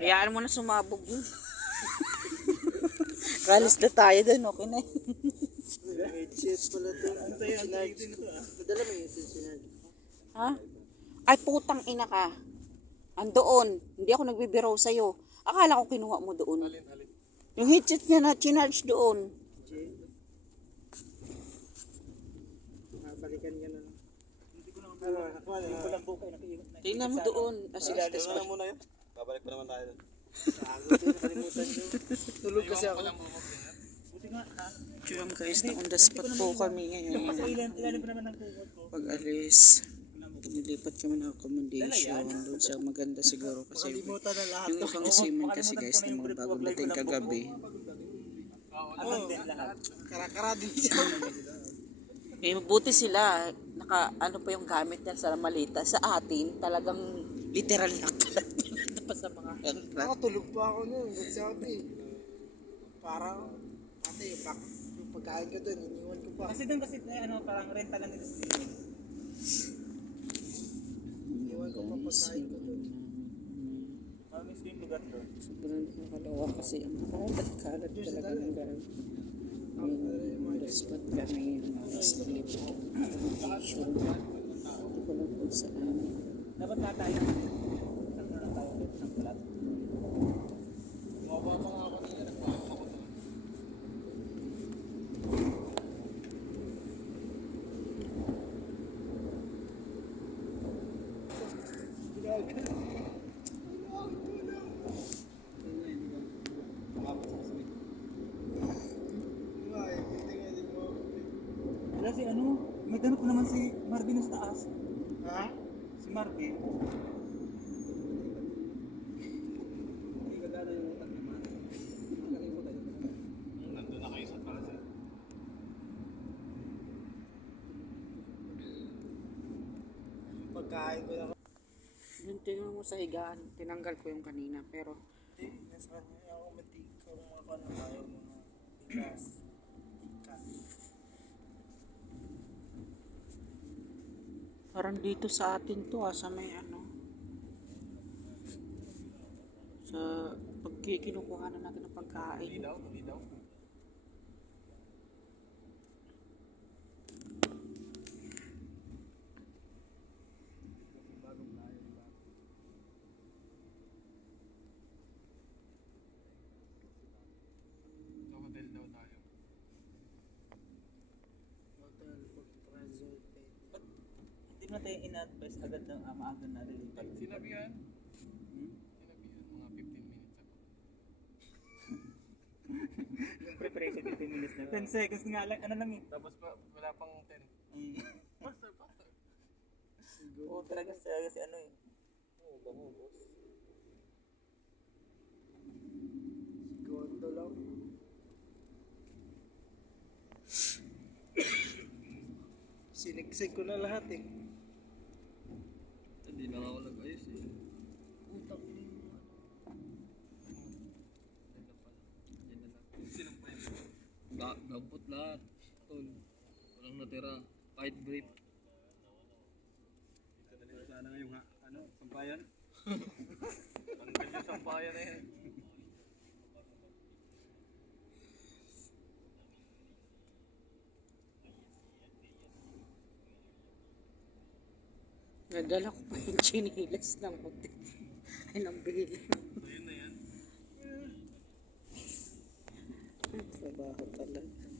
Hayaan mo na sumabog yun. Kalis na tayo doon, okay na yun. Headset pala to. Ano tayo? Madala may headset sinad. Ha? Ay putang ina ka. Andoon. Hindi ako nagbibiro sa'yo. Akala ko kinuha mo doon. Yung headset niya na chinarge doon. Balikan ka na. Tingnan mo doon. Asistes pa. muna yun. Babalik pa naman tayo doon. Tulog kasi ako. Diyan guys, na on the spot po kami ngayon. Ilalim pa naman ng kumot ko. Pag alis, nilipat kami ng accommodation. Doon sa maganda siguro kasi Kalimutan na lahat. yung ibang isimen kasi guys ng mga bagong dating kagabi. Kara-kara din siya. Eh, mabuti sila. Ano pa yung gamit niya sa malita. Sa atin, talagang literal na pa sa mga Ako tulog pa ako noon. Nagsabi. Parang, yung pagkain ko doon, iniwan ko pa. Kasi doon kasi parang renta lang nila sa sila. Iniwan ko pa pagkain ko doon. Miss ko yung lugar doon. sobrang nakakalawa kasi ang kalat talaga ng garang. Yung spot kami yung sleep. Sure ba? Hindi ko lang kung saan. Dapat na tayo. Saan na lang tayo ng plat? Mababa pa nga ako nila. Nagpapakot ako. Wala si may ganap naman si Marvin sa taas. Ha? Si Marvin. Hindi gagana yung utak naman. Nakalimutan yun. Nandun na kayo sa pala. Pagkain ko na. Yung tingnan mo sa higaan, tinanggal ko yung kanina pero Hindi, nasa kanya ako matika mga kano tayo mga bigas. parang dito sa atin to sa may sa pagkikinukuha na natin ng pagkain. Hindi daw. Hotel daw tayo. Hotel for present. Hindi mo tayo in-advise agad ng maaga na lilipat. Sinabihan. Hmm? Mga 15 minutes ako. Yung preparation 15 minutes na. 10 seconds nga lang. Ano lang eh. Tapos wala pang 10. Master. Oo, talaga si eh. Oo, bango boss. Gondo lang. Siniksik ko na lahat eh. Hindi lang ako nag-ayos eh. Utak mo. Sino pa yun? Gampot lahat. Tol. Walang natira. Kahit brief. Sana nga yung sampayan. Tanggal yung sampayan na yan. Nadala ko pa yung chinilas ng hotel. Ay, nang bihili. Ayun na yan. Trabaho talaga.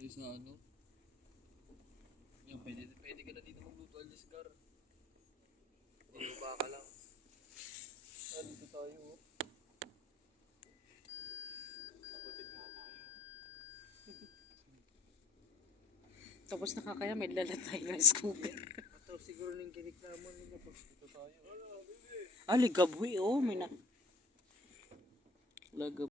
Dito sa yan, pwede ka na dito magluto Alisgar. Dito ba ka lang? Dito tayo oh. Nakutit nga tayo. Tapos nakakaya may dala tayo ng scooter. Ito siguro yung kiniklamo nila po. Dito tayo. Ligabwi may na. Lagab.